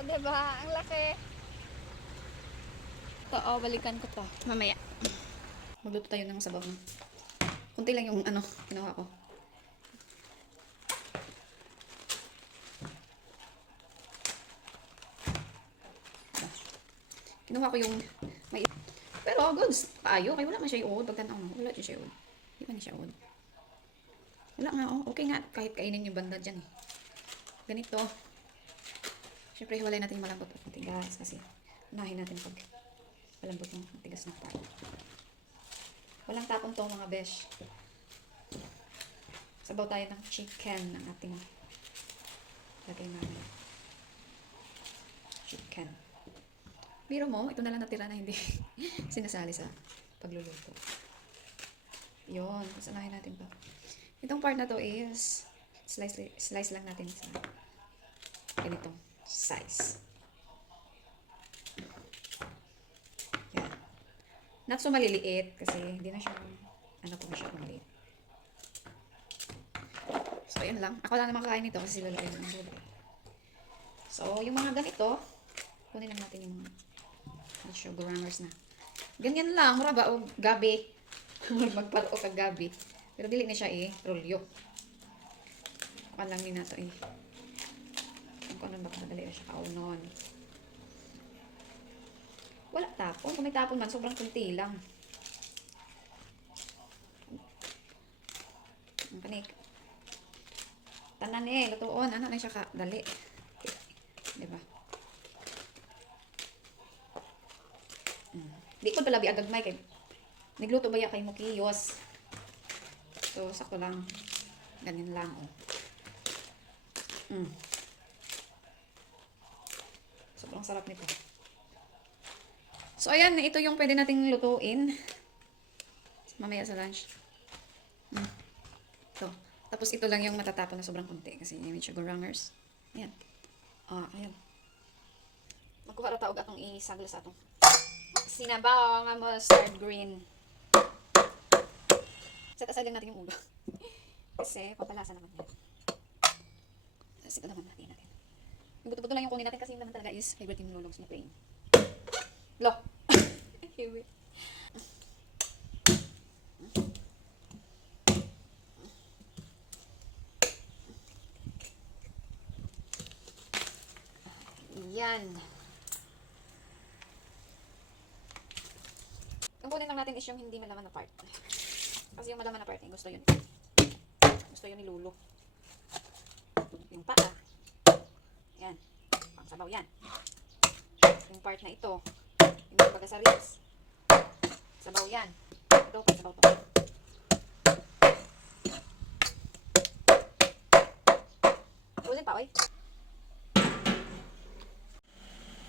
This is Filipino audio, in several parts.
O, diba? Ang laki. Ito, balikan ko to. Mamaya. Magluto tayo ng sabaw. Kunti lang yung ginawa ko. Kinuha ko yung may... Pero, goods. Paayo. Kaya wala man siya yung pagtanaw mo. Wala siya yung Di ba na siya Wala nga, okay nga. Kahit kainin yung banda dyan eh. Ganito. Siyempre, hiwalay natin yung malambot at matigas kasi unahin natin pag malambot yung matigas na part. Walang tapon to mga besh. Sabaw tayo ng chicken ng ating lagay namin. Chicken. Biro mo, ito na lang natira na hindi sinasali sa pagluluto. Yun, unahin natin pa. Itong part na to is slice lang natin sa ganitong size. Yan. Not so maliliit kasi hindi na siya masyadong maliit. So, yun lang. Ako lang naman kakain nito kasi sila lang yung bulo. So, yung mga ganito, kunin lang natin yung mga sugar runners na. Ganyan lang. Mura ba o gabi? Magparo ka gabi. Pero dili na siya rolyo. Kuan lang ni nato kung ano ba kadali na siya kaunon. Wala tapon. Kung may tapon man, sobrang kunti lang. Ang panik. Tanan lutuon. Ano na siya dali. Diba? Di ko pala biagagmay kay nagluto ba ya kay Mukiyos. So, sakto lang. Ganyan lang, Sobrang sarap nito. So, ayan. Ito yung pwede nating lutuin. Mamaya sa lunch. Ito. Tapos, ito lang yung matatapon na sobrang kunti. Kasi may sugar runners. Ayan. Ayan. Magkuha ra taog atong isaglo sa atong sinabaw nga mustard green. Set-aside lang natin yung ulo. Kasi, papalasa naman yan. Tapos, ito naman natin. Yung buto-buto lang yung kunin natin kasi yung naman talaga is favorite yung lologs na plain. Lo! Hiwi. Yan. Ang kunin lang natin is yung hindi malaman na part. Kasi yung malaman na part, gusto yun. Gusto yun ni Lulu. Yung paa. Yan. Pangsabaw yan. Yung part na ito. Yung baga sa ribs. Sabaw yan. Ito, pangsabaw to. Ulit pa, oy.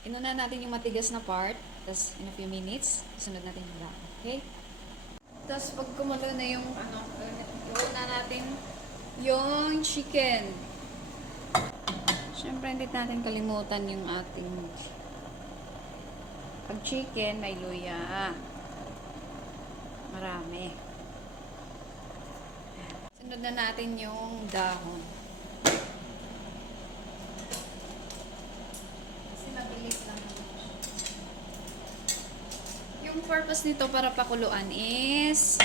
Inuna natin yung matigas na part. Tapos, in a few minutes, sunod natin yung black. Okay? Tapos, pag kumulo na yung iuna natin yung chicken. Siyempre, hindi natin kalimutan yung ating pag chicken, may luya. Marami. Sunod na natin yung dahon. Kasi mabilis lang. Yung purpose nito para pakuluan is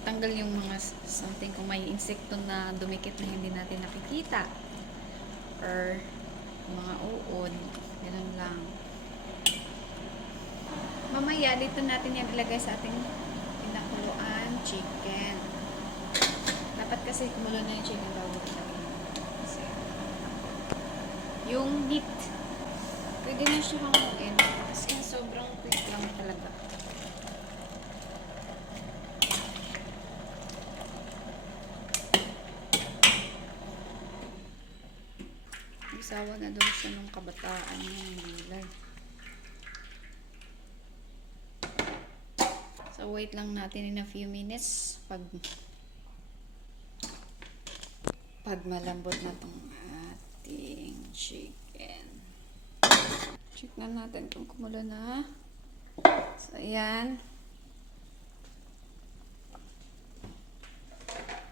tanggal yung mga something kung may insekto na dumikit na hindi natin nakikita or mga uod, ganun lang. Mamaya dito natin yan ilagay sa ating pinakuluan chicken. Dapat kasi kumulo na yung chicken bago ilagay. Kasi yung meat pwede na siya hanguin kasi sobrang quick lang talaga. Isawa na doon siya nung kabataan niya ng gulay. So, wait lang natin in a few minutes pag malambot na tong ating chicken. Check na natin kung kumulo na. So, ayan.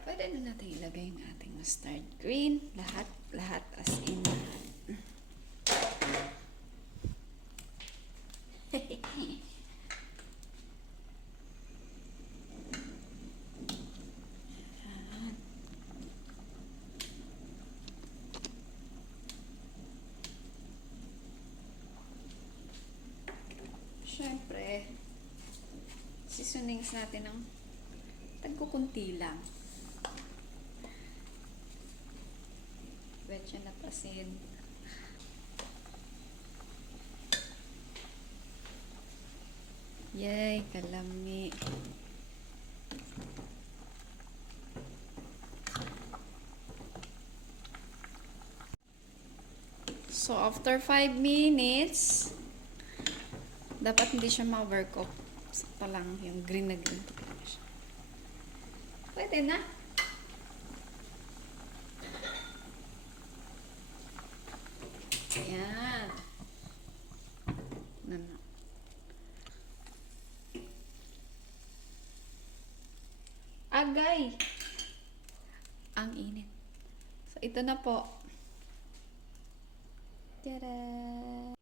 Pwede na natin ilagay yung ating mustard green. Lahat as in. syempre, seasonings natin ng tagkukunti lang. Betcha na pasin. Yay, kalami. So, after 5 minutes, dapat hindi siya ma-overcook. Sakto lang yung green na green. Pwede na. Ayan. Nana. Agay! Ang init. So, ito na po. Tada!